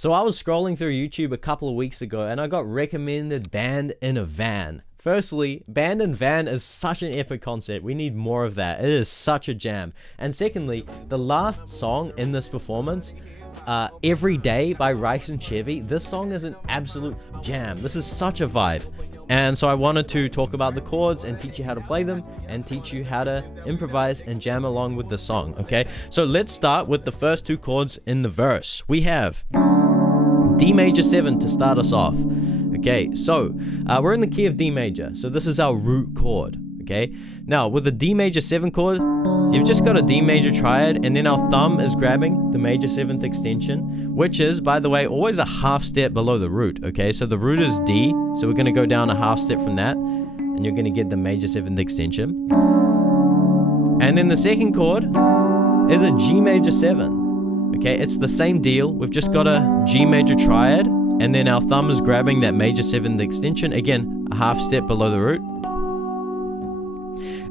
So I was scrolling through YouTube a couple of weeks ago and I got recommended Band in a Van. Firstly, Band in Van is such an epic concept. We need more of that. It is such a jam. And secondly, the last song in this performance, Every Day by RYCE and Chevy, this song is an absolute jam. This is such a vibe. And so I wanted to talk about the chords and teach you how to play them and teach you how to improvise and jam along with the song, okay? So let's start with the first two chords in the verse. We have D major 7 to start us off. Okay, so we're in the key of D major. So this is our root chord, okay? Now, with the D major 7 chord, you've just got a D major triad, and then our thumb is grabbing the major 7th extension, which is, by the way, always a half step below the root, okay? So the root is D, so we're going to go down a half step from that, and you're going to get the major 7th extension. And then the second chord is a G major 7. Okay, it's the same deal. We've just got a G major triad, and then our thumb is grabbing that major 7th extension, again, a half step below the root.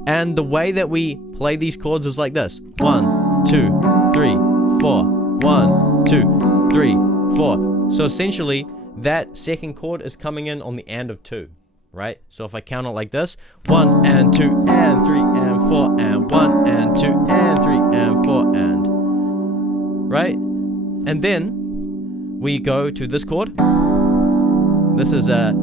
And the way that we play these chords is like this. 1, 2, 3, 4. 1, 2, 3, 4. So essentially, that second chord is coming in on the and of 2, right? So if I count it like this, 1 and 2 and 3 and 4 and 1 and 2 and 3 and 4 and, right? And then we go to this chord. This is a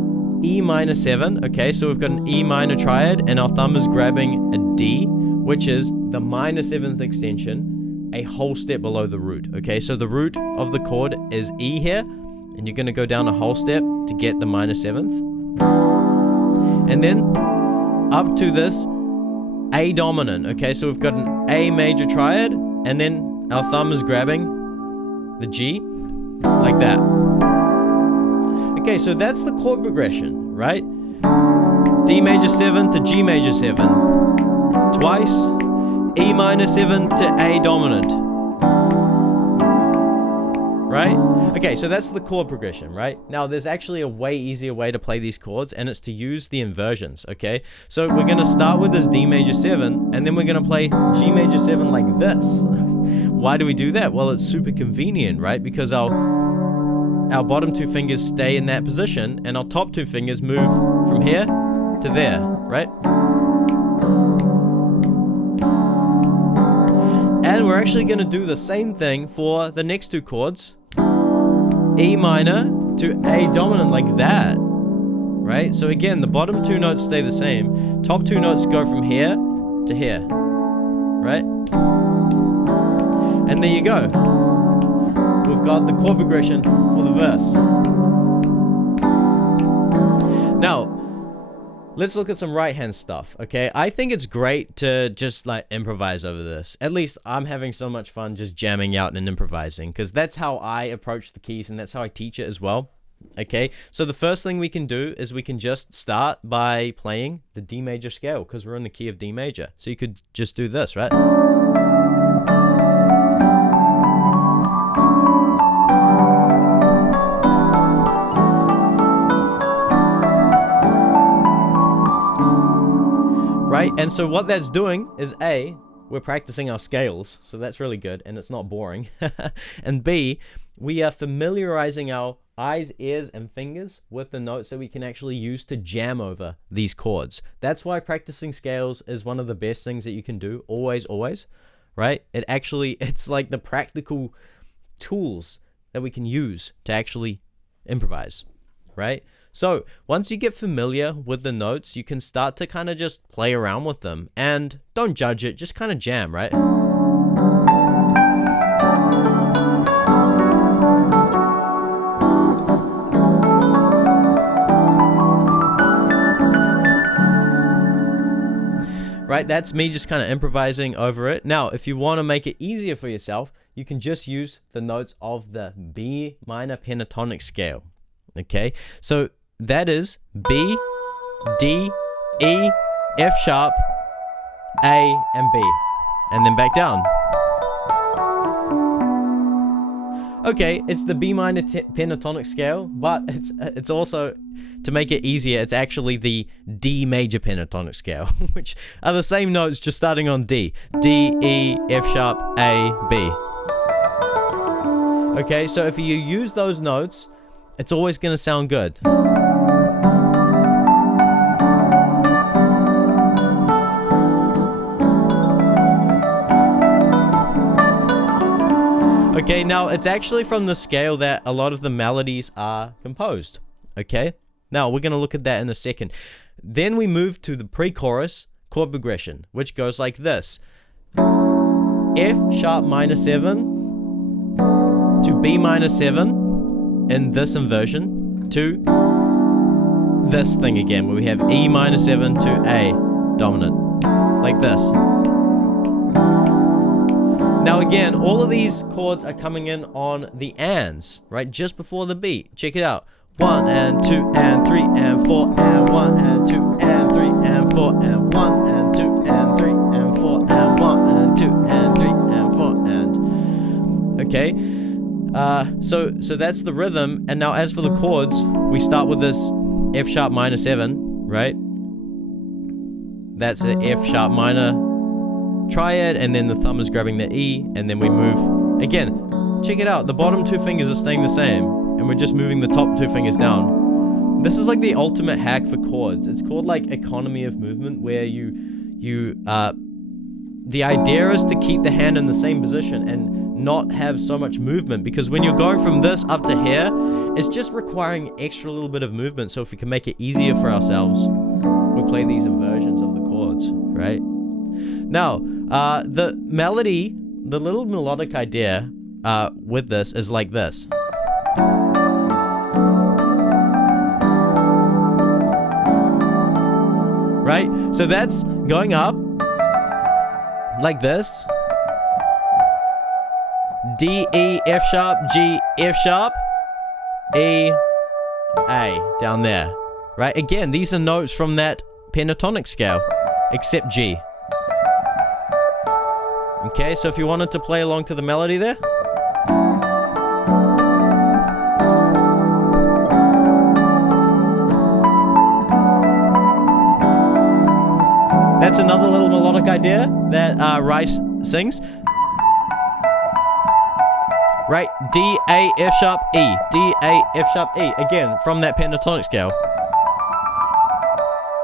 E minor 7, okay? So we've got an E minor triad, and our thumb is grabbing a D, which is the minor 7th extension, a whole step below the root, okay? So the root of the chord is E here, and you're gonna go down a whole step to get the minor 7th. And then up to this A dominant, okay? So we've got an A major triad, and then our thumb is grabbing the G, like that. Okay, so that's the chord progression, right? D major 7 to G major 7. Twice, E minor 7 to A dominant. Right? Okay, so that's the chord progression, right? Now, there's actually a way easier way to play these chords, and it's to use the inversions, okay? So we're going to start with this D major 7, and then we're going to play G major 7 like this. Why do we do that? Well, it's super convenient, right? Because our bottom two fingers stay in that position, and our top two fingers move from here to there, right? And we're actually going to do the same thing for the next two chords. E minor to A dominant, like that, right? So again, the bottom two notes stay the same. Top two notes go from here to here, right? And there you go. We've got the chord progression for the verse. Now, let's look at some right hand stuff, okay? I think it's great to just like improvise over this. At least I'm having so much fun just jamming out and improvising, because that's how I approach the keys and that's how I teach it as well, okay? So the first thing we can do is we can just start by playing the D major scale, because we're in the key of D major. So you could just do this, right? Right, and so what that's doing is A, we're practicing our scales, so that's really good, and it's not boring. And B, we are familiarizing our eyes, ears, and fingers with the notes that we can actually use to jam over these chords. That's why practicing scales is one of the best things that you can do, always, right? It's like the practical tools that we can use to actually improvise, right? So once you get familiar with the notes, you can start to kind of just play around with them, and don't judge it, just kind of jam, right? Right, that's me just kind of improvising over it. Now, if you want to make it easier for yourself, you can just use the notes of the B minor pentatonic scale, okay? So that is B, D, E, F sharp, A, and B, and then back down. Okay, it's the B minor pentatonic scale, but it's also, to make it easier, it's actually the D major pentatonic scale, which are the same notes just starting on D. D, E, F sharp, A, B. Okay, so if you use those notes, it's always going to sound good. Okay, now it's actually from the scale that a lot of the melodies are composed. Okay, now we're going to look at that in a second. Then we move to the pre-chorus chord progression, which goes like this: F sharp minor 7 to B minor 7 in this inversion to this thing again, where we have E minor 7 to A dominant, like this. Now again, all of these chords are coming in on the ands, right? Just before the beat. Check it out. 1 and 2 and 3 and 4 and 1 and 2 and 3 and 4 and 1 and 2 and 3 and 4 and 1 and 2 and 3 and 4 and... Okay, so that's the rhythm. And now as for the chords, we start with this F sharp minor 7, right? That's an F sharp minor triad, and then the thumb is grabbing the E, and then we move again. Check it out, the bottom two fingers are staying the same, and we're just moving the top two fingers down. This is like the ultimate hack for chords. It's called like economy of movement, where the idea is to keep the hand in the same position and not have so much movement, because when you're going from this up to here, it's just requiring extra little bit of movement. So if we can make it easier for ourselves, we play these inversions of the chords, right? Now, the melody, the little melodic idea with this is like this. Right? So that's going up like this. D, E, F sharp, G, F sharp, E, A, down there. Right? Again, these are notes from that pentatonic scale, except G. Okay, so if you wanted to play along to the melody there. That's another little melodic idea that RYCE sings. Right, D, A, F sharp, E. D, A, F sharp, E. Again, from that pentatonic scale.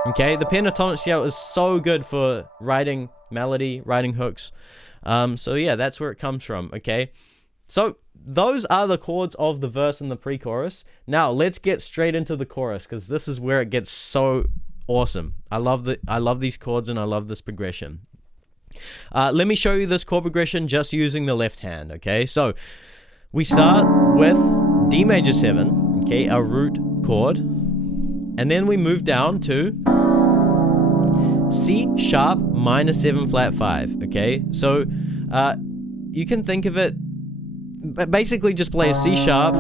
Okay, the pentatonic scale is so good for writing melody, writing hooks. So yeah, that's where it comes from, okay? So those are the chords of the verse and the pre-chorus. Now let's get straight into the chorus, because this is where it gets so awesome. I love these chords, and I love this progression. Let me show you this chord progression just using the left hand, okay? So we start with D major 7, okay, our root chord, and then we move down to C sharp minor 7 flat 5, okay? So you can think of it, basically just play a C sharp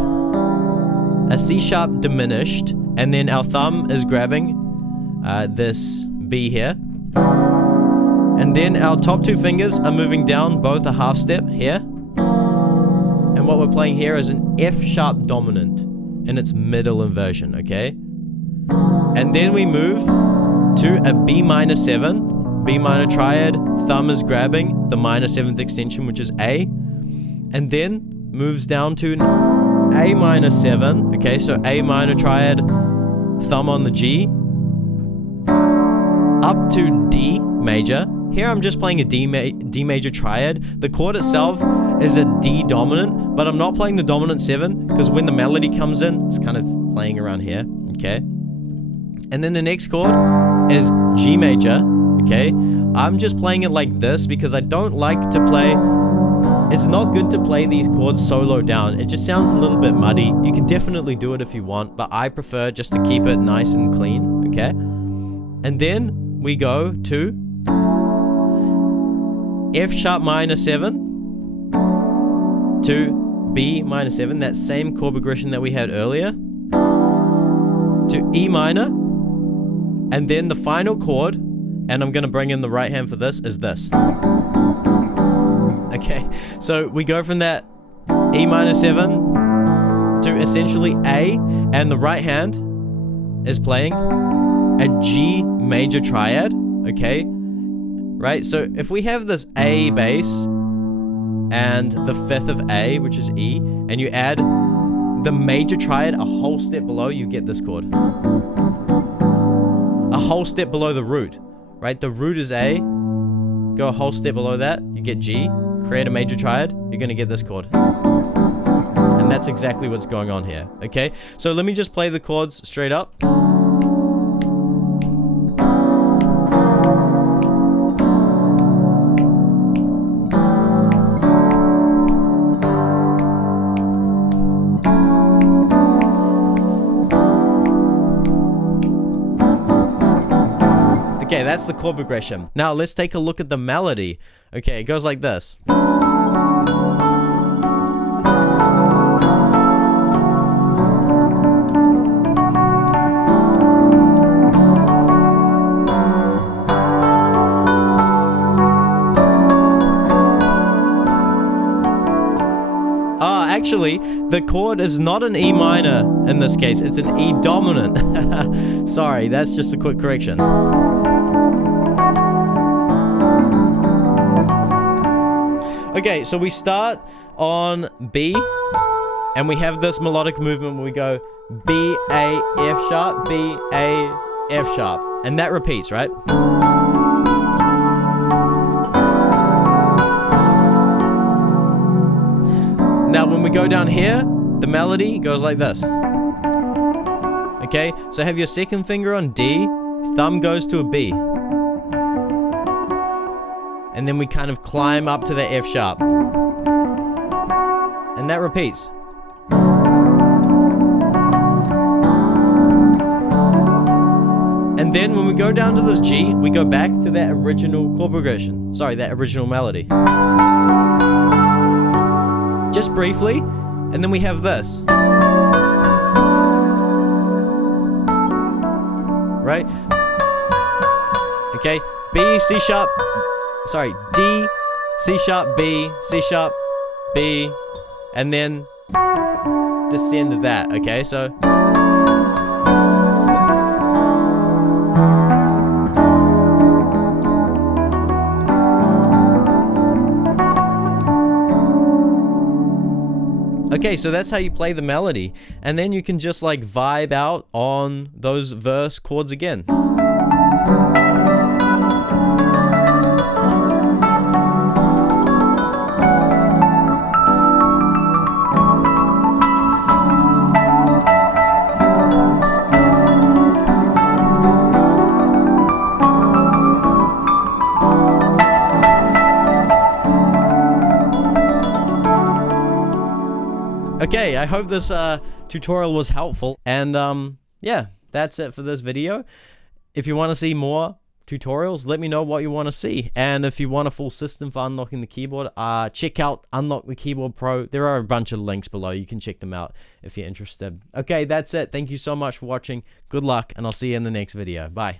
diminished, and then our thumb is grabbing this B here, and then our top two fingers are moving down both a half step here, and what we're playing here is an F sharp dominant in its middle inversion, okay? And then we move to a B minor 7, B minor triad, thumb is grabbing the minor 7th extension, which is A, and then moves down to an A minor 7, okay, so A minor triad, thumb on the G, up to D major. Here I'm just playing a D major triad. The chord itself is a D dominant, but I'm not playing the dominant 7, because when the melody comes in, it's kind of playing around here, okay? And then the next chord is G major, okay? I'm just playing it like this because I don't like to play... It's not good to play these chords so low down. It just sounds a little bit muddy. You can definitely do it if you want, but I prefer just to keep it nice and clean, okay? And then we go to F sharp minor 7 to B minor 7, that same chord progression that we had earlier, to E minor, and then the final chord, and I'm going to bring in the right hand for this, is this. Okay, so we go from that E minor 7 to essentially A, and the right hand is playing a G major triad, okay? Right, so if we have this A bass, and the 5th of A, which is E, and you add the major triad a whole step below, you get this chord. A whole step below the root, right? The root is A, go a whole step below that, you get G, create a major triad, you're gonna get this chord. And that's exactly what's going on here, okay? So let me just play the chords straight up. Okay, that's the chord progression. Now let's take a look at the melody. Okay, it goes like this. Actually, the chord is not an E minor in this case, it's an E dominant. Sorry, that's just a quick correction. Okay, so we start on B, and we have this melodic movement where we go B, A, F sharp, B, A, F sharp, and that repeats, right? Now, when we go down here, the melody goes like this. Okay, so have your second finger on D, thumb goes to a B. And then we kind of climb up to the F sharp. And that repeats. And then when we go down to this G, we go back to that original chord progression. Sorry, that original melody. Just briefly, and then we have this. Right? Okay, B, C sharp, sorry, D, C sharp, B, C sharp, B, and then descend to that, okay? So okay, so that's how you play the melody, and then you can just like vibe out on those verse chords again. Okay, I hope this tutorial was helpful, and yeah, that's it for this video. If you want to see more tutorials, let me know what you want to see, and if you want a full system for unlocking the keyboard, check out Unlock the Keyboard Pro. There are a bunch of links below, you can check them out if you're interested. Okay, that's it. Thank you so much for watching, good luck, and I'll see you in the next video. Bye.